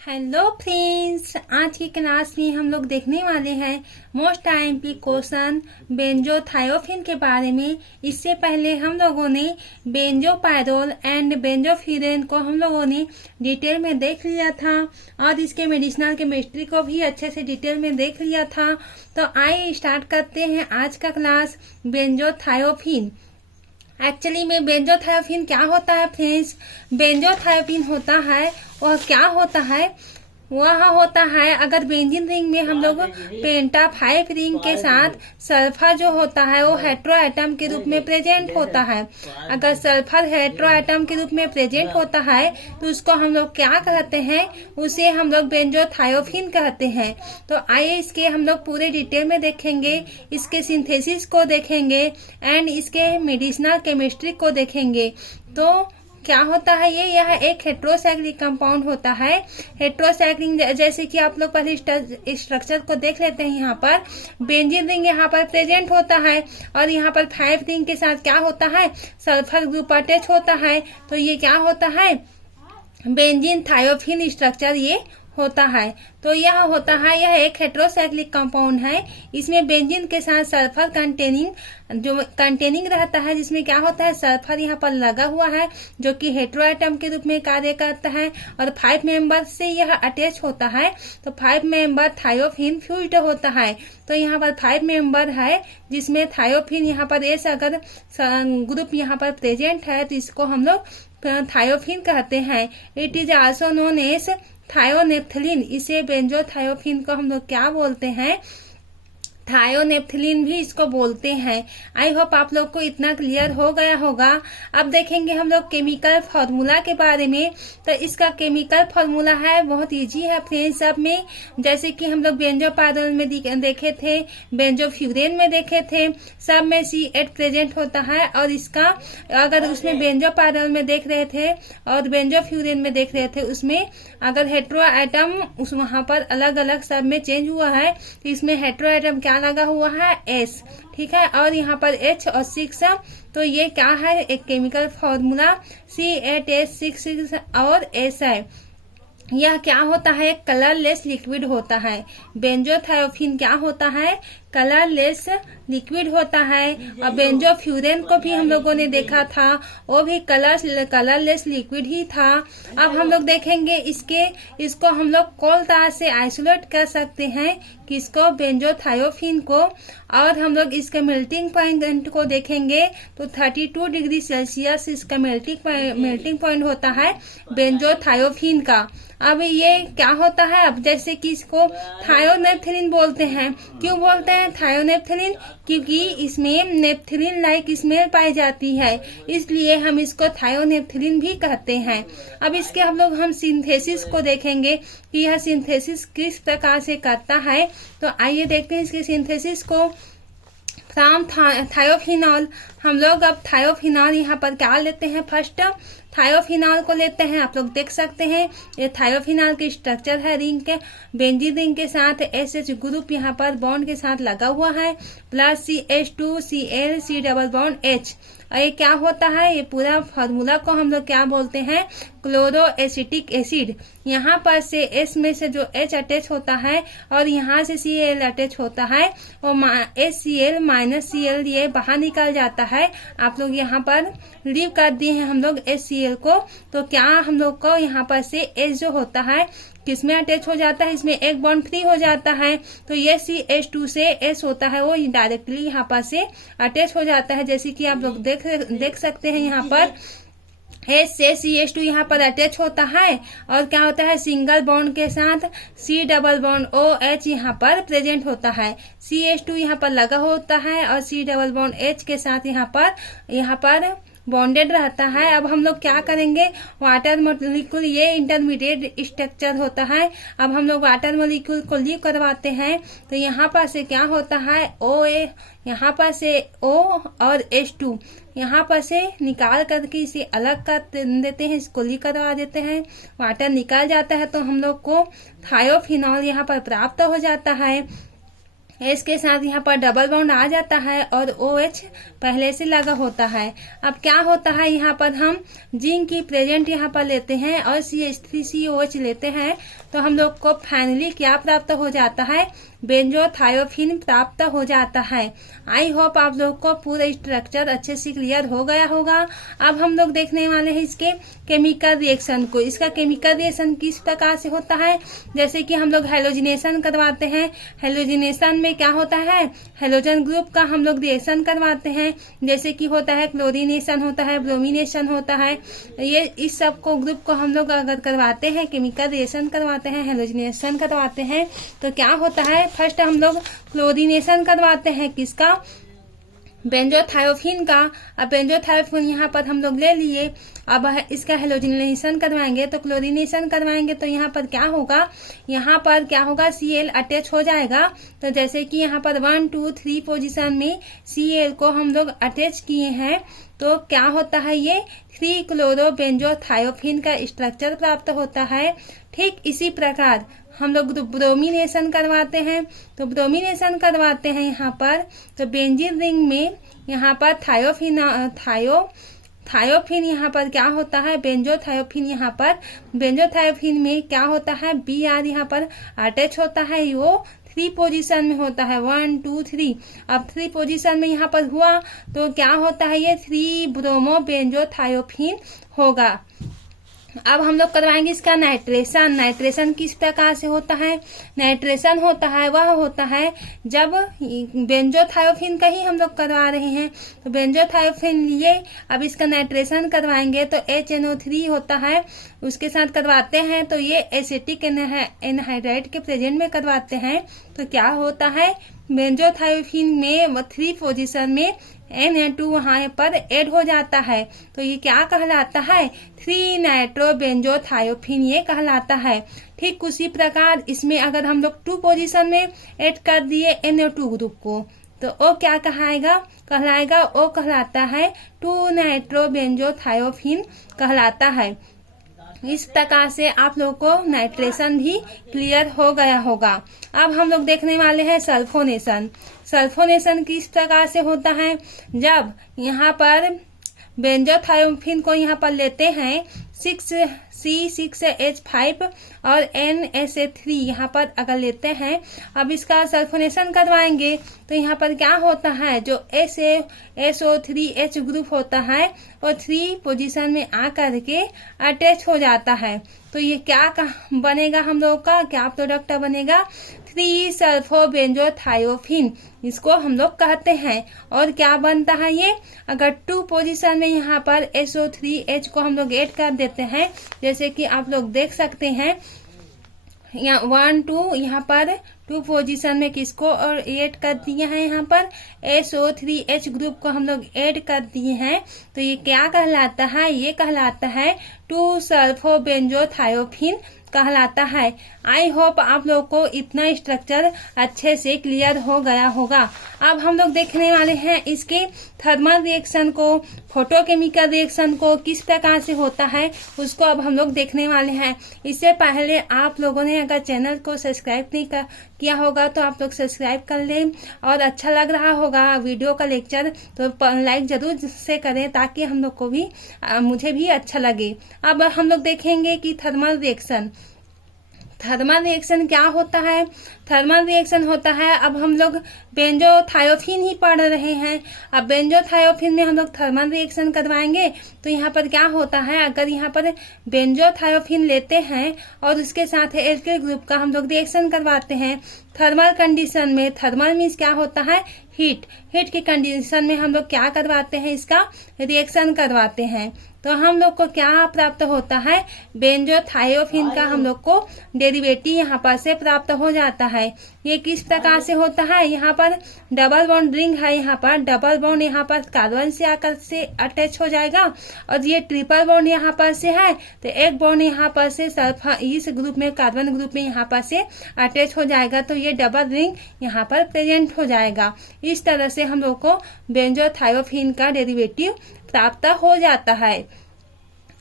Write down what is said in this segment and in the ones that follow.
Hello friends, आज की class में हम लोग देखने वाले हैं मोस्ट आईएमपी क्वेश्चन बेंजोथायोफिन के बारे में। इससे पहले हम लोगों ने बेंजोपायरोल एंड बेंजोफ्यूरेन को हम लोगों ने डिटेल में देख लिया था और इसके मेडिसिनल केमिस्ट्री को भी अच्छे से डिटेल में देख लिया था। तो आइए स्टार्ट करते हैं आज का क्लास बेंजोथायोफिन। एक्चुअली में बेंजोथायोफिन क्या होता है फ्रेंड्स? बेंजोथायोफिन होता है वह क्या होता है, वह होता है अगर बेंजीन रिंग में हम लोग पेंटा 5 रिंग के साथ सल्फर जो होता है वो हेट्रो एटम के रूप में प्रेजेंट होता है। अगर सल्फर हेट्रो एटम के रूप में प्रेजेंट होता है तो उसको हम लोग क्या कहते हैं? उसे हम लोग बेंजोथायोफिन कहते हैं। तो आइए इसके हम लोग पूरे डिटेल में देखेंगे, इसके सिंथेसिस को देखेंगे एंड इसके मेडिसिनल केमिस्ट्री को देखेंगे। तो क्या होता है यह एक हेट्रोसाइक्लिक कंपाउंड होता है। हेट्रोसाइक्लिक जैसे कि आप लोग पहले स्ट्रक्चर को देख लेते हैं। यहाँ पर बेंजीन रिंग यहाँ पर प्रेजेंट होता है और यहाँ पर 5 रिंग के साथ क्या होता है? सल्फर ग्रुप अटैच होता है। तो ये क्या होता है? बेंजीन थायोफिन स्ट्रक्चर ये होता है। तो यह होता है, यह एक हेट्रोसाइक्लिक कंपाउंड है। इसमें बेंजीन के साथ सल्फर कंटेनिंग रहता है, जिसमें क्या होता है? सल्फर यहाँ पर लगा हुआ है जो कि हेट्रो एटम के रूप में कार्य करता है और 5 मेंबर से यह अटैच होता है। तो 5 मेंबर थायोफिन फ्यूज्ड होता है। तो यहाँ पर 5 मेंबर है जिसमें थायोफिन यहाँ पर एस अगर ग्रुप यहाँ पर प्रेजेंट है तो इसको हम लोग थायोफिन कहते हैं। It is also known as thionaphthene. इसे बेंजोथायोफिन को हम लोग क्या बोलते हैं? थायोनेप्थलीन भी इसको बोलते हैं। आई होप आप लोग को इतना क्लियर हो गया होगा। अब देखेंगे हम लोग केमिकल फॉर्मूला के बारे में। तो इसका केमिकल फॉर्मूला है, बहुत इजी है फ्रेंड्स। सब में जैसे कि हम लोग बेंजोपायरोल में देखे थे, बेंजोफ्यूरेन में देखे थे, सब में C8 प्रेजेंट होता है। और इसका अगर उसमें बेंजोपायरोल में देख रहे थे और बेंजोफ्यूरेन में देख रहे थे, उसमें अगर हेट्रो एटम उस वहां पर अलग अलग सब में चेंज हुआ है तो इसमें हेट्रो एटम क्या लगा हुआ है? S। ठीक है, और यहाँ पर H और 6। तो ये क्या है? एक केमिकल फॉर्मूला C8H66 और S है। यह क्या होता है? कलरलेस लिक्विड होता है। बेंजोथायोफिन क्या होता है? कलरलेस लिक्विड होता है। और बेंजोफ्यूरेन को भी हम लोगों ने देखा था, वो भी कलरलेस लिक्विड ही था। अब हम लोग देखेंगे इसको हम लोग कौन तरह से आइसोलेट कर सकते हैं, किसको? बेंजोथायोफिन को। और हम लोग इसके मेल्टिंग पॉइंट को देखेंगे तो 32 डिग्री सेल्सियस इसका मेल्टिंग पॉइंट होता है बेंजोथायोफिन का। अब ये क्या होता है? अब जैसे कि इसको थायोनेप्थलीन बोलते हैं। क्यों बोलते हैं थायोनेप्थलीन? क्योंकि इसमें नेप्थलीन लाइक स्मेल पाई जाती है, इसलिए हम इसको थायोनेप्थलीन भी कहते हैं। अब इसके हम सिंथेसिस को देखेंगे कि यह सिंथेसिस किस प्रकार से करता है। तो आइए देखते हैं इसके सिंथेसिस को। फ्रॉम थायोफिनॉल, हम लोग अब थायोफिनॉल यहाँ पर क्या लेते हैं? फर्स्ट थायोफिनॉल को लेते हैं। आप लोग देख सकते हैं ये थायोफिनॉल के स्ट्रक्चर है रिंग के, बेंजीन रिंग के साथ SH ग्रुप यहाँ पर बॉन्ड के साथ लगा हुआ है, plus CH2Cl C double bond H। और ये क्या होता है? ये पूरा फॉर्मूला को हम लोग क्या बोलते हैं? Chloro acetic acid. यहाँ पर से S में से जो H अटैच होता है और यहाँ से Cl अटैच होता है, वो HCl माइनस Cl ये बाहर निकल जाता है। आप लोग यहाँ पर लीव कर दिए हैं हम लोग HCl को। तो क्या हम लोग को यहाँ पर से H जो होता है किसमें अटैच हो जाता है? इसमें एक बॉन्ड फ्री हो जाता है। तो ये CH2 से S होता है वो डायरेक्टली यहाँ पर से अटैच हो जाता है। जैसे कि आप लोग देख सकते हैं यहाँ पर H से CH2 यहाँ पर अटैच होता है और क्या होता है? सिंगल बॉन्ड के साथ C डबल बॉन्ड OH यहाँ पर प्रेजेंट होता है। CH2 यहाँ पर लगा होता है और C डबल बॉन्ड H के साथ यहाँ पर बॉन्डेड रहता है। अब हम लोग क्या करेंगे? वाटर मॉलिक्यूल, ये इंटरमीडिएट स्ट्रक्चर होता है। अब हम लोग वाटर मॉलिक्यूल को लीव करवाते हैं। तो यहाँ पर से क्या होता है? OA, यहाँ पर से O और H2 यहाँ पर से निकाल करके इसे अलग कर देते हैं, इसको लीव करवा देते हैं। वाटर निकल जाता है तो हम लोग को थायोफिनॉल यहाँ पर प्राप्त हो जाता है। एस के साथ यहाँ पर डबल बॉन्ड आ जाता है और OH पहले से लगा होता है। अब क्या होता है, यहाँ पर हम जिंक की प्रेजेंट यहाँ पर लेते हैं और CH3COH लेते हैं, तो हम लोग को फाइनली क्या प्राप्त हो जाता है, बेंजोथायोफिन प्राप्त हो जाता है। आई होप आप लोग को पूरा स्ट्रक्चर अच्छे से क्लियर हो गया होगा। अब हम लोग देखने वाले हैं इसके केमिकल रिएक्शन को। इसका केमिकल रिएक्शन किस प्रकार से होता है, जैसे कि हम लोग हेलोजिनेशन करवाते हैं। हेलोजिनेशन में क्या होता है, हेलोजन ग्रुप का हम लोग रिएक्शन करवाते हैं, जैसे कि होता है क्लोरीनेशन होता है, ब्रोमिनेशन होता है। ये इस सब को ग्रुप को हम लोग अगर करवाते हैं, केमिकल रिएक्शन करवाते हैं, हेलोजिनेशन करवाते हैं, तो क्या होता है, फर्स्ट हम लोग क्लोरीनेशन करवाते हैं किसका, बेंजोथायोफिन का। अब बेंजोथायोफिन यहाँ पर हम लोग ले लिए, अब इसका हेलोजिनेशन करवाएंगे तो क्लोरीनेशन करवाएंगे, तो यहाँ पर क्या होगा, यहाँ पर क्या होगा, Cl अटैच हो जाएगा। तो जैसे कि यहाँ पर 1, 2, 3 पोजीशन में Cl को हम लोग अटैच किए हैं, तो क्या होता है, ये 3 क्लोरो बेंजोथायोफिन का स्ट्रक्चर प्राप्त होता है। ठीक इसी प्रकार हम लोग ब्रोमिनेशन करवाते हैं, तो ब्रोमिनेशन करवाते हैं यहाँ पर, तो बेंजीन रिंग में यहाँ पर थायोफिन यहाँ पर क्या होता है, बेंजोथायोफिन यहाँ पर, बेंजोथायोफिन में क्या होता है, Br यहाँ पर अटैच होता है, वो 3 पोजीशन में होता है, 1, 2, 3। अब 3 पोजीशन में यहाँ पर हुआ तो क्या होता है, ये 3 ब्रोमो बेंजोथायोफिन होगा। अब हम लोग करवाएंगे इसका नाइट्रेशन। नाइट्रेशन किस प्रकार से होता है, नाइट्रेशन होता है वह होता है जब बेंजोथायोफिन का ही हम लोग करवा रहे हैं, तो बेंजोथायोफिन लिए अब इसका नाइट्रेशन करवाएंगे तो HNO3 होता है, उसके साथ करवाते हैं, तो ये एसिटिक एनहाइड्राइड के प्रेजेंट में करवाते हैं, तो क्या होता है, बेंजोथायोफिन में 3 पोजीशन में Na2 वहां पर ऐड हो जाता है, तो ये क्या कहलाता है, 3 नाइट्रो बेंजोथायोफिन ये कहलाता है। ठीक उसी प्रकार इसमें अगर हम लोग 2 पोजीशन में ऐड कर दिए Na2 ग्रुप को, तो वो क्या कहलाएगा, वो कहलाता है 2 नाइट्रो बेंजोथायोफिन कहलाता है। इस प्रकार से आप लोग को नाइट्रेशन भी क्लियर हो गया होगा। अब हम लोग देखने वाले हैं सल्फोनेशन। सल्फोनेशन किस प्रकार से होता है, जब यहाँ पर बेंजोथायोफिन को यहाँ पर लेते हैं 6C6H5 और NSA3 यहाँ पर अगर लेते हैं, अब इसका सल्फोनेशन करवाएंगे तो यहाँ पर क्या होता है, जो SO3H ग्रुप होता है वो 3 पोजीशन में आकर के अटैच हो जाता है, तो ये क्या बनेगा, हम लोग का क्या प्रोडक्ट बनेगा, 3 सल्फोबेंजोथायोफिन इसको हम लोग कहते हैं। और क्या बनता है ये, अगर 2 पोजीशन में यहाँ पर SO3H को हम लोग ऐड कर देते हैं, जैसे कि आप लोग देख सकते हैं, यहाँ 1, 2 यहाँ पर 2 पोजीशन में किसको और ऐड कर दिए हैं, यहाँ पर SO3H ग्रुप को हम लोग ऐड कर दिए हैं, तो ये क्या कहलाता है, ये कहलाता है 2 सल्फोबेंजोथायोफिन कहलाता है। आई होप आप लोग को इतना स्ट्रक्चर अच्छे से क्लियर हो गया होगा। अब हम लोग देखने वाले हैं इसके थर्मल रिएक्शन को, फोटोकेमिकल रिएक्शन को किस प्रकार से होता है उसको अब हम लोग देखने वाले हैं। इससे पहले आप लोगों ने अगर चैनल को सब्सक्राइब नहीं किया होगा तो आप लोग सब्सक्राइब कर लें, और अच्छा लग रहा होगा वीडियो का लेक्चर तो लाइक जरूर से करें, ताकि हम लोग को भी मुझे भी अच्छा लगे। अब हम लोग देखेंगे कि थर्मल रिएक्शन क्या होता है। थर्मल रिएक्शन होता है, अब हम लोग बेंजोथायोफिन ही पढ़ रहे हैं। अब बेंजोथायोफिन में हम लोग थर्मल रिएक्शन करवाएंगे तो यहाँ पर क्या होता है, अगर यहाँ पर बेंजोथायोफिन लेते हैं और उसके साथ एल्किल ग्रुप का हम लोग रिएक्शन करवाते हैं थर्मल कंडीशन में। थर्मल मीन्स क्या होता है, हीट की कंडीशन में हम लोग क्या करवाते हैं, इसका रिएक्शन करवाते हैं, तो हम लोग को क्या प्राप्त होता है, बेंजोथायोफिन का हम लोग को डेरिवेटिव यहाँ पर से प्राप्त हो जाता है। ये किस प्रकार से होता है, यहाँ पर डबल बॉन्ड रिंग है, यहाँ पर डबल बॉन्ड यहाँ पर कार्बन से आकर से अटैच हो जाएगा, और ये ट्रिपल बॉन्ड यहाँ पर से है तो एक बॉन्ड यहाँ पर से सल्फर इस ग्रुप में कार्बन ग्रुप में यहाँ पर से अटैच हो जाएगा, तो ये डबल रिंग यहाँ पर प्रेजेंट हो जाएगा। इस तरह से हम लोग को बेंजोथायोफिन का डेरिवेटिव प्राप्त हो जाता है।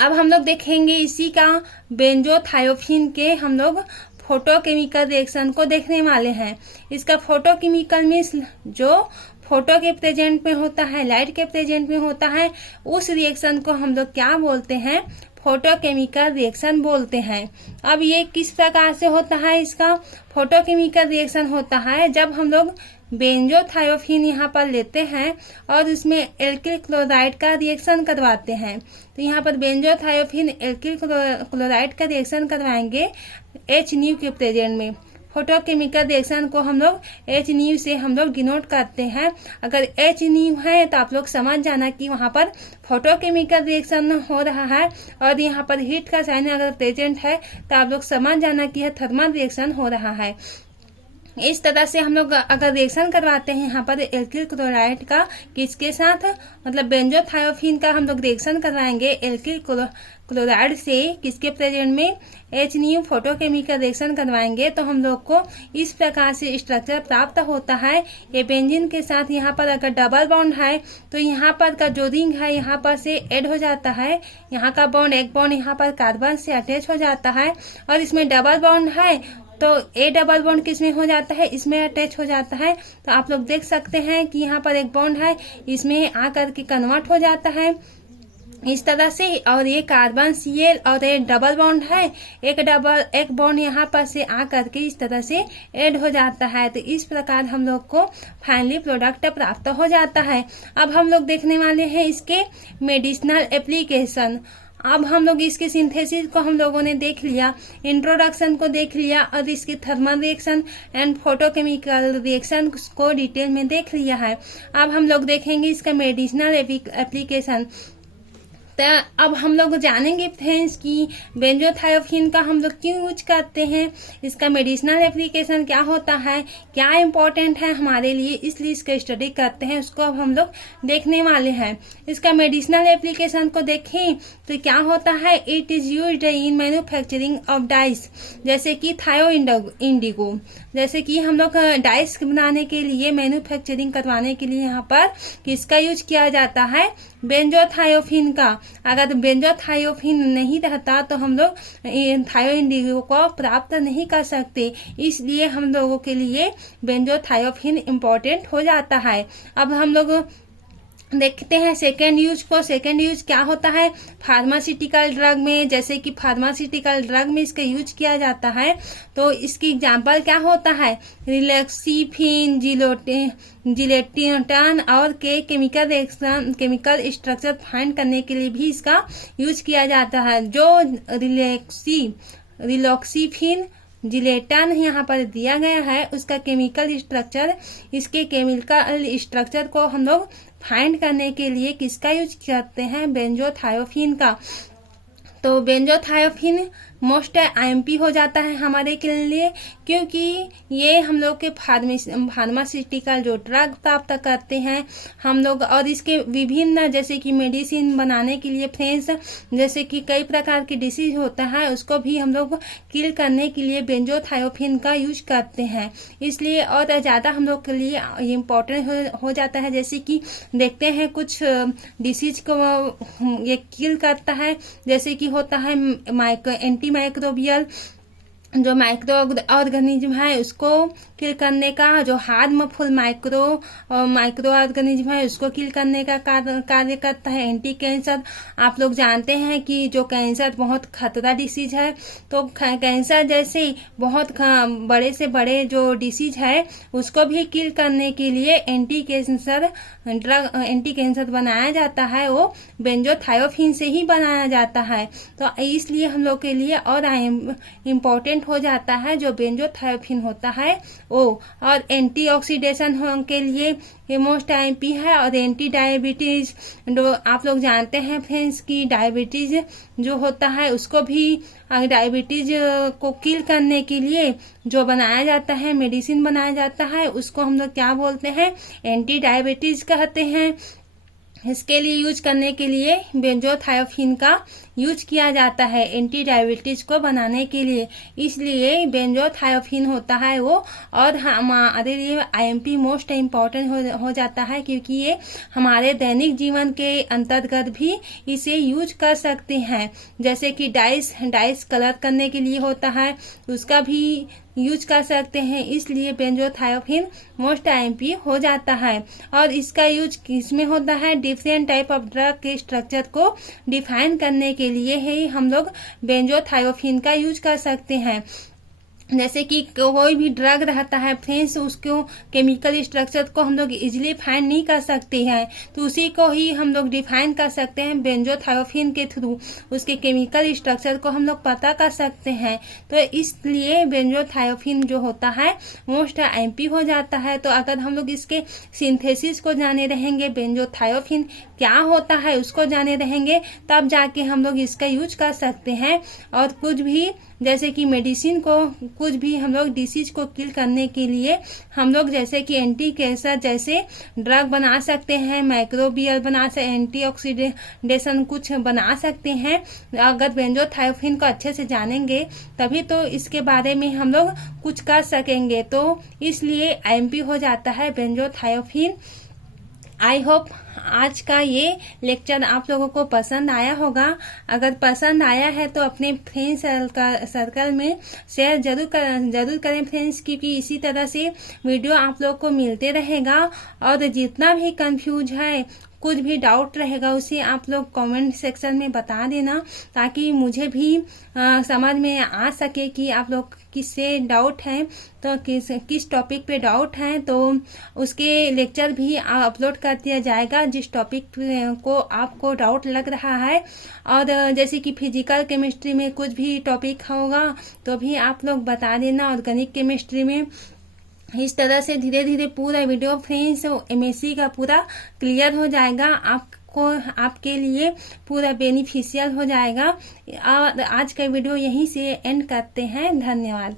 अब हम लोग देखेंगे इसी का बेंजोथायोफिन के हम लोग फोटोकेमिकल रिएक्शन को देखने वाले हैं। इसका फोटोकेमिकल मीन्स जो फोटो के प्रेजेंट में होता है, लाइट के प्रेजेंट में होता है, उस रिएक्शन को हम लोग क्या बोलते हैं, फोटोकेमिकल रिएक्शन बोलते हैं। अब ये किस प्रकार से होता है, इसका फोटोकेमिकल रिएक्शन होता है जब हम लोग बेंजोथायोफिन यहाँ पर लेते हैं और उसमें एल्किल क्लोराइड का रिएक्शन करवाते हैं। तो यहाँ पर बेंजोथायोफिन एल्किल क्लोराइड का रिएक्शन करवाएंगे HNu के प्रेजेंट में। फोटोकेमिकल रिएक्शन को हम लोग HNu से हम लोग डिनोट करते हैं। अगर HNu है तो आप लोग समझ जाना कि वहाँ पर फोटोकेमिकल रिएक्शन हो रहा है, और यहाँ पर हीट का साइन अगर प्रेजेंट है तो आप लोग समझ जाना कि यह थर्मल रिएक्शन हो रहा है। इस तरह से हम लोग अगर रिएक्शन करवाते हैं यहाँ पर एल्किल क्लोराइड का, किसके साथ, मतलब बेंजोथायोफिन का हम लोग रिएक्शन करवाएंगे एल्किल क्लोराइड से, किसके प्रेजेंट में, HNu फोटोकेमिकल रिएक्शन करवाएंगे, तो हम लोग को इस प्रकार से स्ट्रक्चर प्राप्त होता है। ये बेंजीन के साथ यहाँ पर अगर डबल बॉन्ड है तो यहाँ पर का जो रिंग है यहाँ पर से ऐड हो जाता है, यहाँ का बॉन्ड, एक बॉन्ड यहाँ पर कार्बन से अटैच हो जाता है, और इसमें डबल बॉन्ड है तो ए डबल बॉन्ड किसमें हो जाता है, इसमें अटैच हो जाता है। तो आप लोग देख सकते हैं कि यहाँ पर एक बॉन्ड है, इसमें आकर के कन्वर्ट हो जाता है इस तरह से, और ये कार्बन Cl और ये डबल बॉन्ड है, एक बॉन्ड यहाँ पर से आकर के इस तरह से ऐड हो जाता है। तो इस प्रकार हम लोग को फाइनली प्रोडक्ट प्राप्त हो जाता है। अब हम लोग देखने वाले हैं इसके मेडिसिनल एप्लीकेशन। अब हम लोग इसके सिंथेसिस को हम लोगों ने देख लिया, इंट्रोडक्शन को देख लिया, और इसकी thermal reaction and photochemical reaction को डिटेल में देख लिया है। अब हम लोग देखेंगे इसका मेडिसिनल एप्लीकेशन। तो अब हम लोग जानेंगे फ्रेंड्स कि बेंजोथायोफिन का हम लोग क्यों यूज करते हैं, इसका मेडिसिनल एप्लीकेशन क्या होता है, क्या इम्पोर्टेंट है हमारे लिए, इसलिए इसका स्टडी करते हैं, उसको अब हम लोग देखने वाले हैं। इसका मेडिसिनल एप्लीकेशन को देखें तो क्या होता है, it is used in manufacturing of dice, जैसे कि थायो इंडिगो, जैसे कि हम लोग डाइस बनाने के लिए, मैन्युफैक्चरिंग करवाने के लिए यहाँ पर किसका यूज किया जाता है, बेंजोथायोफिन का। अगर बेंजोथायोफिन नहीं रहता तो हम लोग थायो इंडिगो को प्राप्त नहीं कर सकते, इसलिए हम लोगों के लिए बेंजोथायोफिन इम्पोर्टेंट हो जाता है। अब हम लोग देखते हैं सेकेंड यूज को। सेकेंड यूज क्या होता है, फार्मास्यूटिकल ड्रग में, जैसे कि फार्मास्यूटिकल ड्रग में इसका यूज किया जाता है। तो इसकी एग्जांपल क्या होता है, रिलैक्सीफिन, जिलेटिन और के केमिकल स्ट्रक्चर फाइंड करने के लिए भी इसका यूज किया जाता है। जो रिलॉक्सीफिन जिलेटन यहाँ पर दिया गया है, उसका केमिकल स्ट्रक्चर, इसके केमिकल स्ट्रक्चर को हम लोग फाइंड करने के लिए किसका यूज करते हैं, बेंजोथायोफिन का। तो बेंजोथायोफिन मोस्ट IMP हो जाता है हमारे के लिए, क्योंकि ये हम लोग के फार्मास्यूटिकल जो ड्रग प्राप्त करते हैं हम लोग, और इसके विभिन्न जैसे कि मेडिसिन बनाने के लिए फ्रेंड्स, जैसे कि कई प्रकार की डिसीज होता है उसको भी हम लोग किल करने के लिए बेंजोथायोफिन का यूज करते हैं, इसलिए और ज़्यादा हम लोग के लिए इम्पोर्टेंट हो जाता है। जैसे कि देखते हैं कुछ डिसीज को ये किल करता है, जैसे कि होता है एंटी माइक्रोबियल जो माइक्रो ऑर्गेनिज्म है उसको किल करने का, जो हार्मफुल माइक्रो ऑर्गेनिज्म है उसको किल करने का कार्य करता है। एंटी कैंसर, आप लोग जानते हैं कि जो कैंसर बहुत खतरा डिसीज है, तो कैंसर जैसे बहुत बड़े से बड़े जो डिसीज है उसको भी किल करने के लिए एंटी कैंसर बनाया जाता है, वो बेंजोथायोफिन से ही बनाया जाता है। तो इसलिए हम लोग के लिए और इम्पोर्टेंट हो जाता है जो बेंजोथायोफिन होता है वो। और एंटीऑक्सीडेशन के लिए ये मोस्ट IMP है। और एंटी डायबिटीज, जो आप लोग जानते हैं फ्रेंड्स की डायबिटीज जो होता है उसको भी, डायबिटीज को किल करने के लिए जो बनाया जाता है, मेडिसिन बनाया जाता है, उसको हम लोग क्या बोलते हैं, एंटी डायबिटीज कहते हैं। इसके लिए यूज करने के लिए बेंजोथायोफिन का यूज किया जाता है एंटी डायबिटीज को बनाने के लिए। इसलिए बेंजोथायोफिन होता है वो, और हमारे लिए आईएमपी मोस्ट इम्पॉर्टेंट हो जाता है, क्योंकि ये हमारे दैनिक जीवन के अंतर्गत भी इसे यूज कर सकते हैं। जैसे कि डाइस कलर करने के लिए होता है, उसका भी यूज कर सकते हैं। इसलिए बेंजोथायोफिन मोस्ट आईएमपी हो जाता है। और इसका यूज किसमें होता है? डिफरेंट टाइप ऑफ ड्रग के स्ट्रक्चर को डिफाइन करने के लिए ही हम लोग बेंजोथायोफिन का यूज कर सकते हैं। जैसे कि कोई भी ड्रग रहता है फ्रेंड्स, उसको केमिकल स्ट्रक्चर को हम लोग इजीली फाइंड नहीं कर सकते हैं, तो उसी को ही हम लोग डिफाइन कर सकते हैं बेंजोथायोफिन के थ्रू। उसके केमिकल स्ट्रक्चर को हम लोग पता कर सकते हैं। तो इसलिए बेंजोथायोफिन जो होता है मोस्ट आईएमपी हो जाता है। तो अगर हम लोग इसके सिंथेसिस को जाने रहेंगे, बेंजोथायोफिन क्या होता है उसको जाने रहेंगे, तब जाके हम लोग इसका यूज कर सकते हैं। और कुछ भी जैसे कि मेडिसिन को, कुछ भी हम लोग डिसीज को किल करने के लिए हम लोग जैसे कि एंटी कैंसर जैसे ड्रग बना सकते हैं, माइक्रोबियल बना सकते, एंटीऑक्सीडेशन कुछ बना सकते हैं। अगर बेंजोथायोफिन को अच्छे से जानेंगे तभी तो इसके बारे में हम लोग कुछ कर सकेंगे। तो इसलिए आईएमपी हो जाता है बेंजोथायोफिन। आई होप आज का ये लेक्चर आप लोगों को पसंद आया होगा। अगर पसंद आया है तो अपने फ्रेंड्स सर्कल में शेयर जरूर करें फ्रेंड्स, क्योंकि इसी तरह से वीडियो आप लोग को मिलते रहेगा। और जितना भी कंफ्यूज है, कुछ भी डाउट रहेगा, उसे आप लोग कमेंट सेक्शन में बता देना, ताकि मुझे भी समझ में आ सके कि आप लोग किससे डाउट है, तो किस टॉपिक पे डाउट है, तो उसके लेक्चर भी अपलोड कर दिया जाएगा जिस टॉपिक को आपको डाउट लग रहा है। और जैसे कि फिजिकल केमिस्ट्री में कुछ भी टॉपिक होगा तो भी आप लोग बता देना, ऑर्गेनिक केमिस्ट्री में। इस तरह से धीरे धीरे पूरा वीडियो फ्रेंड्स एमएससी का पूरा क्लियर हो जाएगा, आपके लिए पूरा बेनिफिशियल हो जाएगा। और आज का वीडियो यहीं से एंड करते हैं। धन्यवाद।